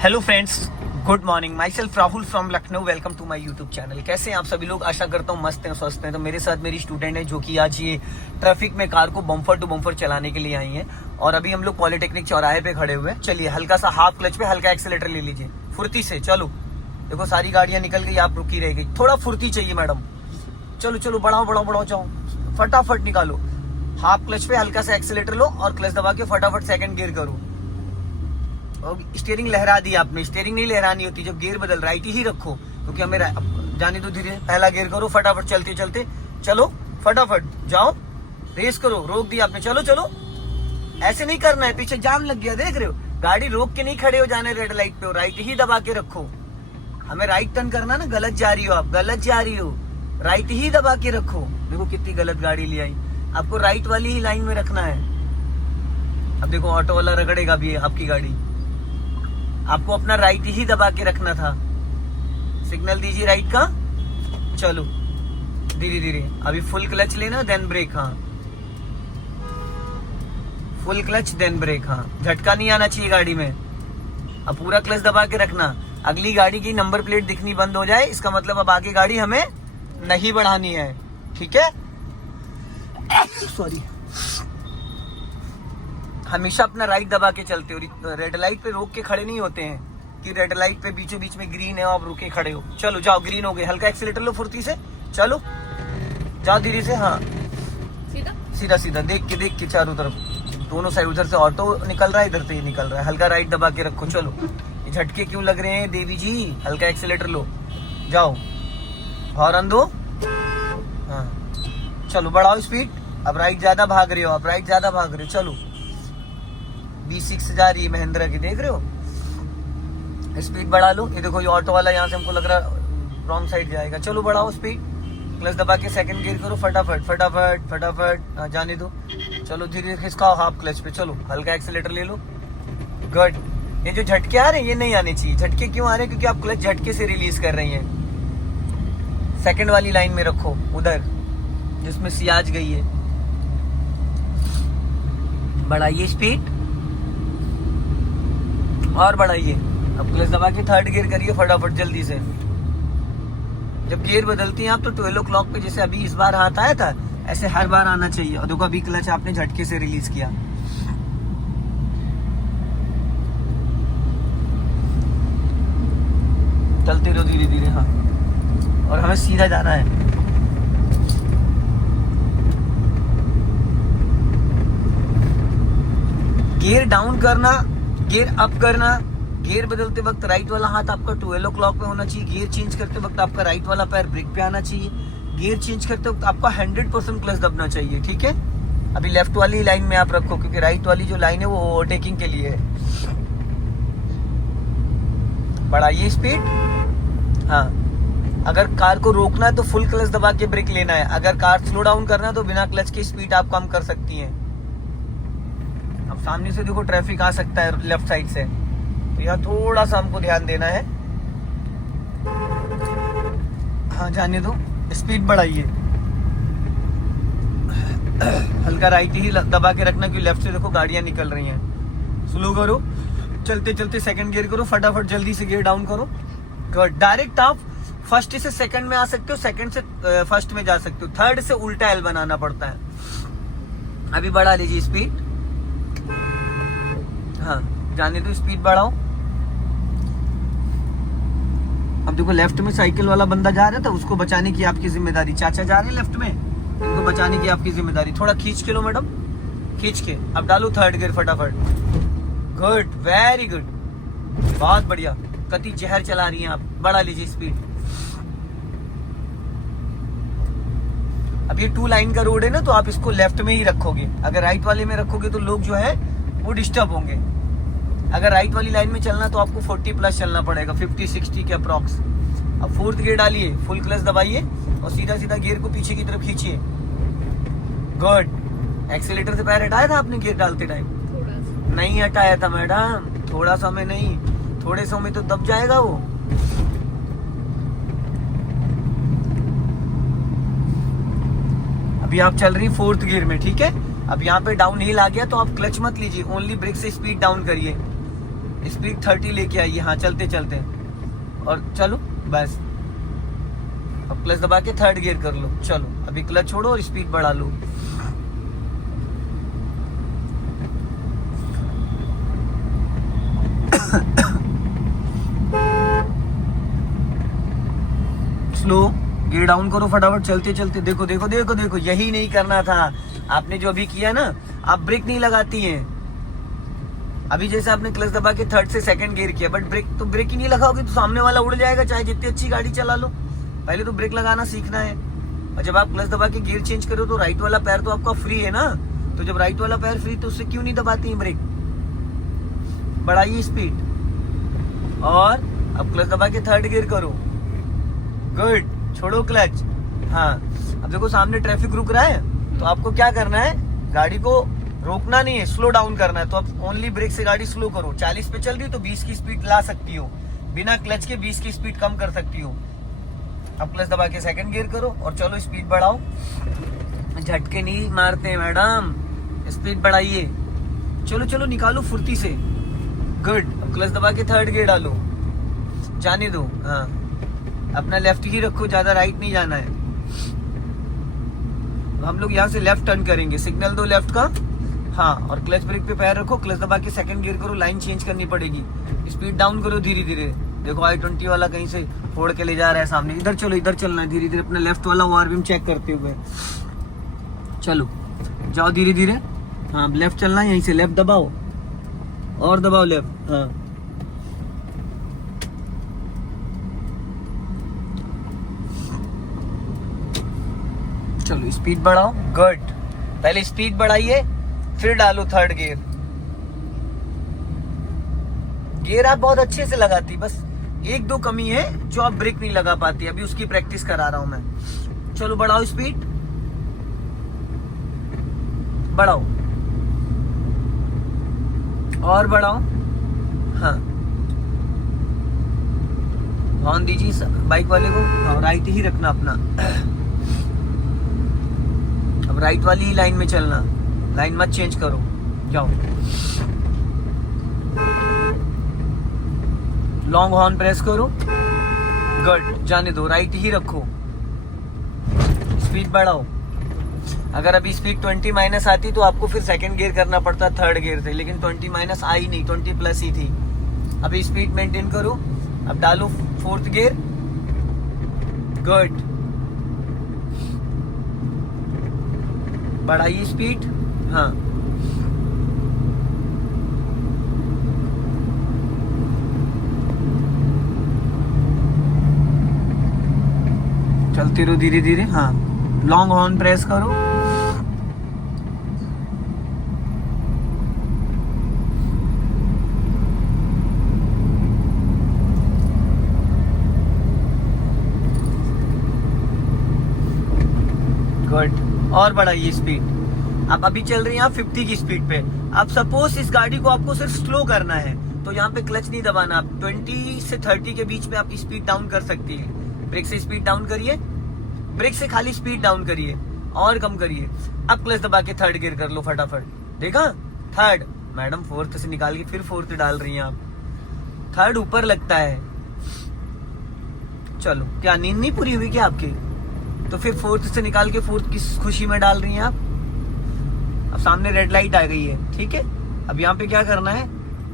Hello friends, good morning. Myself Rahul from Lucknow. Welcome to my YouTube channel. कैसे हैं आप सभी लोग? आशा करता हूँ मस्त हैं, स्वस्थ हैं। तो मेरे साथ मेरी स्टूडेंट है जो कि आज ये ट्रैफिक में कार को बम्पर टू बम्पर चलाने के लिए आई हैं। और अभी हम लोग पॉलिटेक्निक चौराहे पे खड़े हुए हैं। चलिए हल्का सा हाफ क्लच पे हल्का एक्सीलेटर ले लीजिए, फुर्ती से। चलो देखो सारी गाड़ियां निकल गई, आप रुकी रह गई। थोड़ा फुर्ती चाहिए मैडम। चलो चलो बढ़ाओ बढ़ाओ बढ़ाओ, जाओ फटाफट निकालो। हाफ क्लच पे हल्का सा एक्सीलेटर लो और क्लच दबा के फटाफट सेकंड गियर करो। और स्टीयरिंग लहरा दी आपने। स्टीयरिंग नहीं लहरानी होती जब गियर बदल, राइट ही रखो क्योंकि हमें जाने दो धीरे। पहला गियर करो फटाफट, चलते चलते चलो फटाफट जाओ, रेस करो। रोक दिया आपने, चलो चलो। ऐसे नहीं करना है, पीछे जाम लग गया, देख रहे हो। गाड़ी रोक के नहीं खड़े हो जाने रेड लाइट पे, राइट ही दबा के रखो। हमें राइट टर्न करना ना, गलत जा रही हो आप, गलत जा रही हो। राइट ही दबा के रखो। देखो कितनी गलत गाड़ी ले आई। आपको राइट वाली ही लाइन में रखना है। अब देखो ऑटो वाला रगड़ेगा भी आपकी गाड़ी। आपको अपना राइट ही दबा के रखना था। सिग्नल दीजिए राइट का। चलो धीरे धीरे। अभी फुल क्लच लेना, देन ब्रेक। हाँ फुल क्लच देन ब्रेक। हाँ झटका नहीं आना चाहिए गाड़ी में। अब पूरा क्लच दबा के रखना। अगली गाड़ी की नंबर प्लेट दिखनी बंद हो जाए, इसका मतलब अब आगे गाड़ी हमें नहीं बढ़ानी है। ठीक है, सॉरी। हमेशा अपना राइट दबा के चलते हो। रेड लाइट पे रोक के खड़े नहीं होते हैं कि रेड लाइट पे बीचों बीच में ग्रीन है और आप रुके खड़े हो। चलो जाओ, ग्रीन हो गए, हल्का एक्सीलेटर लो फुर्ती से। चलो जाओ धीरे से। हाँ सीधा सीधा सीधा, देख के चारों तरफ। दोनों साइड, उधर से ऑटो निकल रहा है, इधर से ही निकल रहा है। हल्का राइट दबा के रखो। चलो, ये झटके क्यों लग रहे हैं देवी जी? हल्का एक्सीलेटर लो, जाओ हॉर्न दो। हाँ चलो बढ़ाओ स्पीड। अब राइट ज्यादा भाग रहे हो, अब राइट ज्यादा भाग रहे हो। चलो B6 जा रही है महिंद्रा की, देख रहे हो। स्पीड बढ़ा लो। ये देखो ये ऑटो वाला यहाँ से हमको लग रहा रॉन्ग साइड जाएगा। चलो बढ़ाओ स्पीड। क्लच दबा के सेकंड गियर करो फटाफट फटाफट फटाफट। जाने दो। चलो धीरे खिसकाओ हाफ क्लच पे। चलो हल्का एक्सीलेटर ले लो। गुड। ये जो झटके आ रहे हैं ये नहीं आने चाहिए। झटके क्यों आ रहे हैं? क्योंकि आप क्लच झटके से रिलीज कर रही हैं। सेकंड वाली लाइन में रखो, उधर जिसमें सियाज गई है। बढ़ाइए स्पीड और बढ़ाइए। अब क्लच दबा के थर्ड गियर करिए फटाफट जल्दी से। जब गियर बदलती हैं आप तो 12 o'clock पे, जैसे अभी इस बार हाथ आया था, ऐसे हर बार आना चाहिए। और देखो अभी क्लच आपने झटके से रिलीज किया। चलते रहो धीरे धीरे। हाँ और हमें सीधा जाना है। गियर डाउन करना, गियर अप करना। गियर बदलते वक्त राइट वाला हाथ आपका 12 o'clock पे होना चाहिए। गियर चेंज करते वक्त आपका राइट वाला पैर ब्रेक पे आना चाहिए। गियर चेंज करते वक्त आपका 100% क्लच दबना चाहिए। ठीक है, अभी लेफ्ट वाली लाइन में आप रखो क्योंकि राइट वाली जो लाइन है वो ओवरटेकिंग के लिए है। बढ़ाइए स्पीड। हाँ अगर कार को रोकना है तो फुल क्लच दबा के ब्रेक लेना है। अगर कार स्लो डाउन करना है तो बिना क्लच की स्पीड आप कम कर सकती हैं। अब सामने से देखो ट्रैफिक आ सकता है लेफ्ट साइड से, तो यहाँ थोड़ा सा हमको ध्यान देना है। हाँ जाने दो, स्पीड बढ़ाइए। हल्का राइट ही दबा के रखना क्योंकि लेफ्ट से देखो गाड़ियां निकल रही हैं। स्लो करो, चलते चलते सेकंड गियर करो फटाफट, जल्दी से गियर डाउन करो। डायरेक्ट आप फर्स्ट से सेकंड में आ सकते हो, सेकंड से फर्स्ट में जा सकते हो। थर्ड से उल्टा एल बनाना पड़ता है। अभी बढ़ा लीजिए स्पीड। हाँ जाने दो, स्पीड बढ़ाओ। अब देखो लेफ्ट में साइकिल वाला बंदा जा रहा था, उसको बचाने की आपकी जिम्मेदारी। चाचा जा रहे हैं लेफ्ट में, उनको बचाने की आपकी जिम्मेदारी। थोड़ा खींच के लो मैडम, खींच के। अब डालो थर्ड गियर फटाफट। गुड, वेरी गुड, बहुत बढ़िया। कति जहर चला रही हैं आप। बढ़ा लीजिए स्पीड। अब ये 2 लाइन का रोड है ना, तो आप इसको लेफ्ट में ही रखोगे। अगर राइट वाले में रखोगे तो लोग जो है वो डिस्टर्ब होंगे। अगर राइट वाली लाइन में चलना तो आपको 40 प्लस चलना पड़ेगा, 50-60 के अप्रॉक्स। अब फोर्थ गियर डालिए, फुल क्लच दबाइए और सीधा सीधा गियर को पीछे की तरफ खींचिए। गुड। एक्सीलेटर से पैर हटाया था आपने गियर डालते टाइम? नहीं हटाया था मैडम, थोड़ा सा में नहीं, थोड़े सौ में तो दब जाएगा वो। अभी आप चल रही 4th गियर में, ठीक है। अब यहाँ पे डाउन हिल आ गया तो आप क्लच मत लीजिए, ओनली ब्रेक से स्पीड डाउन करिए। स्पीड 30 लेके आइए। हाँ चलते चलते और चलो बस। अब क्लच दबा के थर्ड गियर कर लो। चलो अभी क्लच छोड़ो और स्पीड बढ़ा लो। स्लो गियर डाउन करो फटाफट, चलते चलते। देखो देखो देखो देखो, यही नहीं करना था आपने जो अभी किया ना। आप ब्रेक नहीं लगाती हैं। अभी जैसे आपने क्लच दबा के थर्ड से सेकंड गियर किया, बट ब्रेक ही नहीं लगाओगे तो सामने वाला उड़ जाएगा, चाहे जितनी अच्छी गाड़ी चला लो। पहले तो ब्रेक लगाना सीखना है। और जब आप क्लच दबा के गियर चेंज करो तो राइट वाला पैर तो आपका फ्री है ना। तो जब राइट वाला पैर फ्री तो उससे क्यों नहीं दबाती है ब्रेक। बढ़ाइए स्पीड और अब क्लच दबा के थर्ड गियर करो। गुड, छोड़ो क्लच। हाँ अब देखो सामने ट्रैफिक रुक रहा है तो आपको क्या करना है, गाड़ी को रोकना नहीं है, स्लो डाउन करना है। तो अब ओनली ब्रेक से गाड़ी स्लो करो। 40 पे चल रही हो तो 20 की स्पीड ला सकती हो, बिना क्लच के 20 की स्पीड कम कर सकती हो। अब क्लच दबा के सेकंड गियर करो और चलो स्पीड बढ़ाओ। झटके नहीं मारते हैं मैडम, स्पीड बढ़ाइए। चलो चलो निकालो फुर्ती से। गुड, अब क्लच दबा के थर्ड गियर डालो, जाने दो। हाँ अपना लेफ्ट ही रखो, ज्यादा राइट नहीं जाना है। हम लोग यहाँ से लेफ्ट टर्न करेंगे, सिग्नल दो लेफ्ट का। हाँ और क्लच ब्रेक पे पैर रखो, क्लच दबा के सेकंड गियर करो, लाइन चेंज करनी पड़ेगी। स्पीड डाउन करो धीरे धीरे। देखो i20 वाला कहीं से फोड़ के ले जा रहा है सामने। इधर चलो, इधर चलना है धीरे धीरे, अपना लेफ्ट वाला ओआरवीएम चेक करते हुए। चलो जाओ धीरे धीरे। हाँ लेफ्ट चलना है, यहीं से लेफ्ट दबाओ और दबाओ लेफ्ट। हाँ चलो स्पीड बढ़ाओ। गुड, पहले स्पीड बढ़ाइए फिर डालो थर्ड गियर। गियर आप बहुत अच्छे से लगाती, बस एक दो कमी है जो आप ब्रेक नहीं लगा पाती। अभी उसकी प्रैक्टिस करा रहा हूं मैं। चलो बढ़ाओ स्पीड, बढ़ाओ और बढ़ाओ। हाँ हॉर्न दीजिए बाइक वाले को। हाँ राइट ही रखना अपना। अब राइट वाली ही लाइन में चलना, लाइन मत चेंज करो। जाओ, लॉन्ग हॉर्न प्रेस करो। गुड, जाने दो, राइट ही रखो। स्पीड बढ़ाओ। अगर अभी स्पीड 20 माइनस आती तो आपको फिर सेकंड गियर करना पड़ता थर्ड गियर से, लेकिन 20 माइनस आई नहीं, 20 प्लस ही थी। अभी स्पीड मेंटेन करो। अब डालो फोर्थ गियर। गुड, बढ़ाइए स्पीड। हाँ चलते रहो धीरे धीरे। हाँ लॉन्ग हॉर्न प्रेस करो। गुड, और बढ़ाइए स्पीड। आप अभी चल रही हैं आप 50 की स्पीड पे। अब सपोज इस गाड़ी को आपको सिर्फ स्लो करना है तो यहाँ पे क्लच नहीं दबाना। आप 20 से 30 के बीच में आप स्पीड डाउन कर सकती है। ब्रेक से स्पीड डाउन करिए, ब्रेक से खाली स्पीड डाउन करिए और कम करिए। अब क्लच दबा के थर्ड गियर कर लो फटाफट। देखा, थर्ड। मैडम फोर्थ से निकाल के फिर फोर्थ डाल रही हैं आप। थर्ड ऊपर लगता है। चलो, क्या नींद नहीं पूरी हुई क्या आपकी? तो फिर फोर्थ से निकाल के फोर्थ किस खुशी में डाल रही हैं आप? अब सामने रेड लाइट आ गई है, ठीक है। अब यहाँ पे क्या करना है,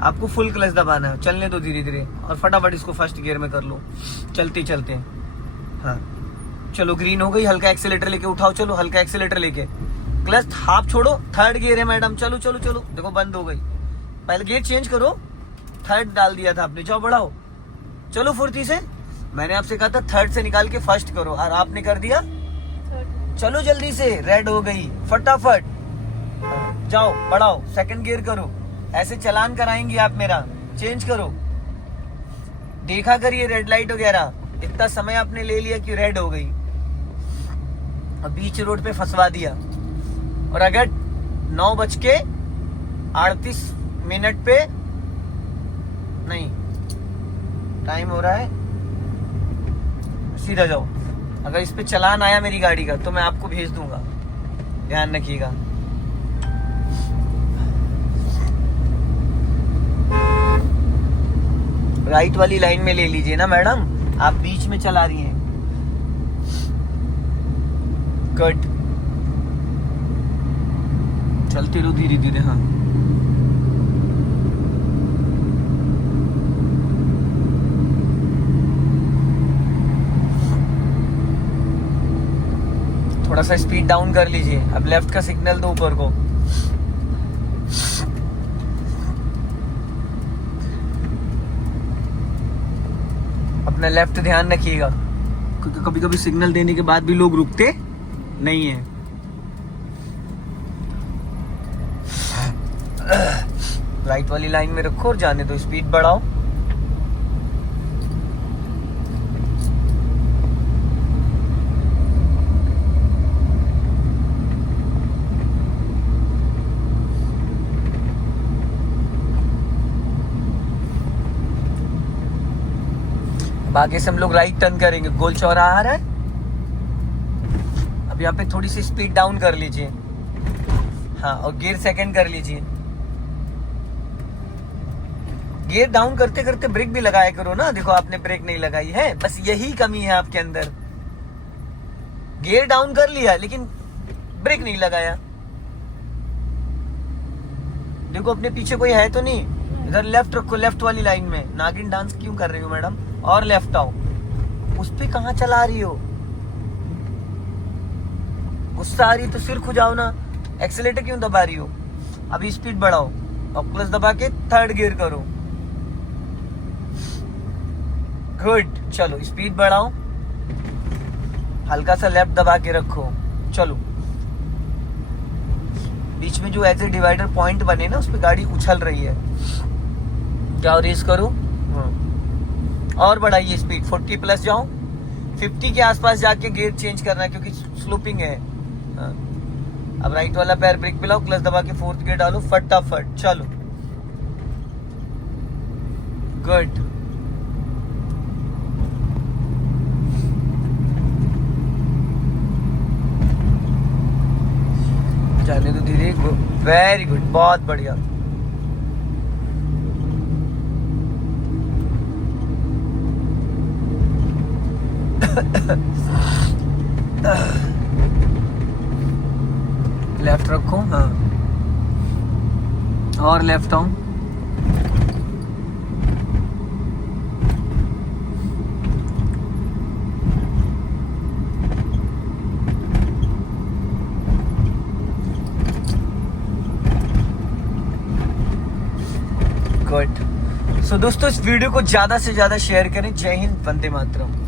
आपको फुल क्लच दबाना है। चलने दो धीरे धीरे और फटाफट इसको फर्स्ट गियर में कर लो चलते चलते। हाँ चलो, ग्रीन हो गई। हल्का एक्सीलेटर लेके उठाओ। चलो हल्का एक्सीलेटर लेके, क्लच हाफ छोड़ो। थर्ड गियर है मैडम। चलो चलो चलो, देखो बंद हो गई। पहले गियर चेंज करो, थर्ड डाल दिया था आपने। जाओ बढ़ाओ, चलो फुर्ती से। मैंने आपसे कहा था थर्ड से निकाल के फर्स्ट करो और आपने कर दिया। चलो जल्दी से, रेड हो गई फटाफट। जाओ बढ़ाओ, सेकंड गियर करो। ऐसे चलान कराएंगी आप मेरा। चेंज करो, देखा करिए रेड लाइट वगैरह। इतना समय आपने ले लिया कि रेड हो गई और बीच रोड पे फंसवा दिया। और अगर 9:38 पे नहीं, टाइम हो रहा है, सीधा जाओ। अगर इस पे चलान आया मेरी गाड़ी का तो मैं आपको भेज दूंगा, ध्यान रखिएगा। राइट वाली लाइन में ले लीजिए ना मैडम, आप बीच में चला रही हैं। गुड, चलते रहो धीरे धीरे। हाँ, थोड़ा सा स्पीड डाउन कर लीजिए। अब लेफ्ट का सिग्नल दो ऊपर को। अपना लेफ्ट ध्यान रखिएगा, क्योंकि कभी कभी सिग्नल देने के बाद भी लोग रुकते नहीं है। राइट वाली लाइन में रखो और जाने दो, स्पीड बढ़ाओ। अब आगे से हम लोग राइट टर्न करेंगे, गोल चौराहा आ रहा है। अब यहाँ पे थोड़ी सी स्पीड डाउन कर लीजिए। हाँ, और गियर सेकंड कर लीजिए। गियर डाउन करते करते ब्रेक भी लगाया करो ना। देखो आपने ब्रेक नहीं लगाई है, बस यही कमी है आपके अंदर। गियर डाउन कर लिया लेकिन ब्रेक नहीं लगाया। देखो अपने पीछे कोई है तो नहीं। इधर लेफ्ट रखो, लेफ्ट वाली लाइन में। नागिन डांस क्यों कर रही हो मैडम? और लेफ्ट आओ। उस पे कहां चला रही हो? गुस्सा आ रही तो सिर खुजाओ ना, एक्सीलेटर क्यों दबा रही हो? अभी स्पीड बढ़ाओ और क्लच दबा के थर्ड गियर करो। गुड, चलो स्पीड बढ़ाओ, हल्का सा लेफ्ट दबा के रखो। चलो, बीच में जो एज ए डिवाइडर पॉइंट बने ना, उस पे गाड़ी उछल रही है। जाओ रेस करो। और बढ़ाइए स्पीड, 40 प्लस जाओ। 50 के आसपास जाके गियर चेंज करना है, क्योंकि स्लोपिंग है। अब राइट वाला पैर ब्रेक पे लाओ, क्लच दबा के फोर्थ गियर डालो फटाफट। चलो, गुड। जाने दो धीरे। वेरी गुड, बहुत बढ़िया। लेफ्ट रखो। हाँ, और लेफ्ट आओ। गुड। सो दोस्तों, इस वीडियो को ज्यादा से ज्यादा शेयर करें। जय हिंद, वंदे मातरम।